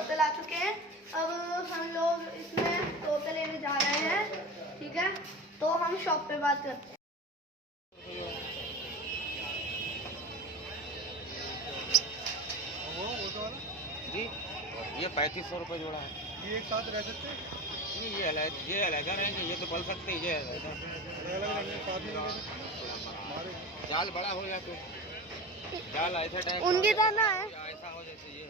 तोते ला चुके हैं। अब हम लोग इसमें तोते लेने जा रहे हैं, ठीक है। तो हम शॉप पे बात करते हैं। जी ये 3500 रुपये जोड़ा है। ये एक साथ रह सकते हैं? नहीं ये अलग रहेंगे, ये तो पल सकते हैं, ये जाल बड़ा हो जाए तो जाल ऐसा टाइप उनकी तरह है, ऐसा हो जैसे ये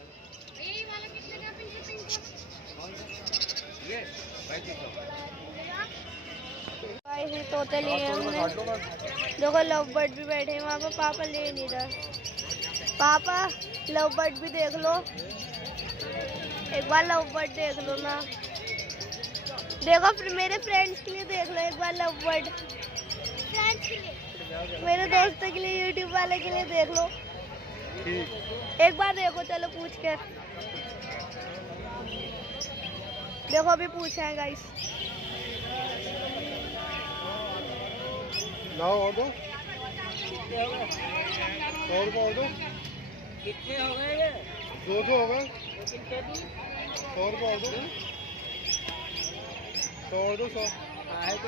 ये 3500 तोते लिए हमने। देखो लव बर्ड भी बैठे हैं वहाँ पे, पापा ले नहीं रहा। पापा लव बर्ड भी देख लो, एक बार लव बर्ड देख लो ना। देखो फिर मेरे फ्रेंड्स के लिए देख लो एक बार लव बर्ड, मेरे दोस्तों के लिए, यूट्यूब वाले के लिए देख लो एक बार। देखो चलो पूछ के देखो, अभी पूछे हैं गाइस। लाओ और दो 100 रुपये और दो। कितने हो गए ये? 200 हो गए। 100 रुपये और दो। 100 और दो 100 है तो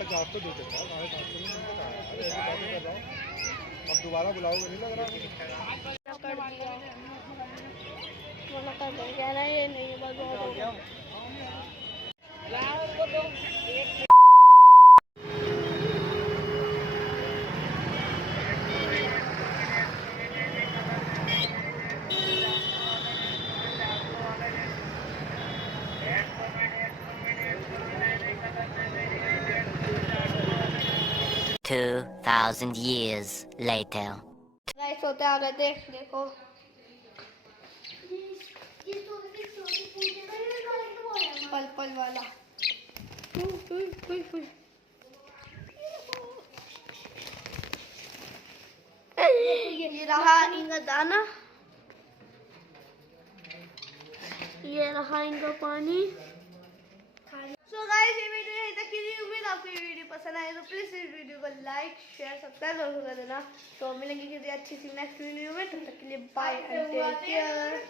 50 तो देते हैं। 550 कर रहा हूँ। अब दोबारा बुलाओगे नहीं लग रहा? कर दिया कर देंगे ना, ये नहीं बस बहुत हो गया। 2,000 years later. गाइस होते आ गए थे, देखो पल पल वाला। ये रहा इनका दाना, ये रहा इनका पानी। सो गाइस ये वीडियो यहीं तक की थी। उम्मीद आपको ये वीडियो पसंद आए तो प्लीज इस वीडियो को लाइक शेयर सब्सक्राइब जरूर कर देना। तो मिलेंगे किसी अच्छी सी नेक्स्ट वीडियो में, तब तक के लिए बाय एंड टेक केयर।